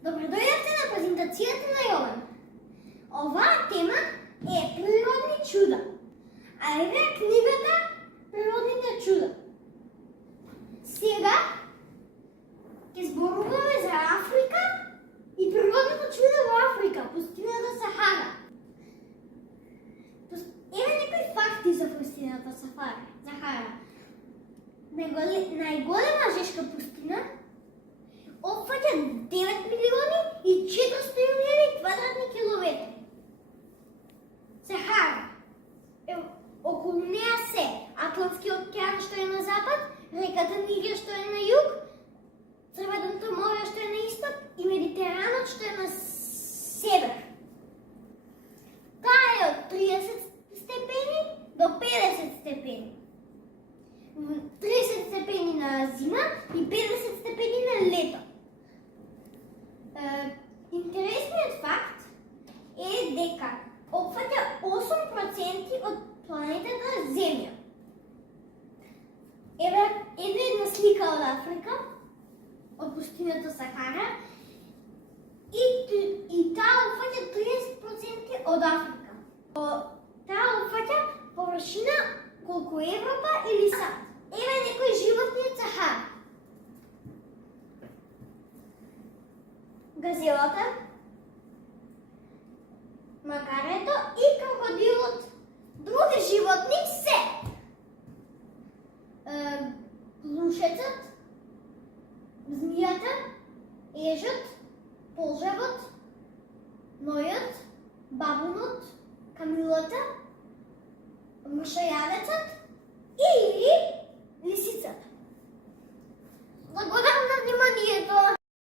Добродојавте на презентацијата на Јован. Оваа тема е природни чуда, а еве книгата Природните чуда. Сега ќе зборуваме за Африка и природното чудо во Африка, пустината Сахара. Еве некои факти за пустината Сахара. Најголема жешка пустина опфаќа 9 милиони и 400.000 квадратни километри. Сахара. Околу неа се Атлантскиот океан што е на запад, реката Нигер што е на југ, Црвеното море што е на исток и Медитеранот што е на север. Таа е од 30 степени до 50 степени. 30 степени на зима и 50 степени на лето. Интересниот факт е дека опфаќа 8% од планетата Земја. Еве една слика од Африка, од пустината Сахара, и таа опфаќа 30% од Африка. Таа опфаќа површина колку Европа или САД. Еве некои животни од Сахара. Газелата, макарето и крокодилот. Други животни се лушецот, змијата, ежот, полжавот, нојот, бабунот, камилата, мшајадецот и лисицата. Благодарам на вниманието!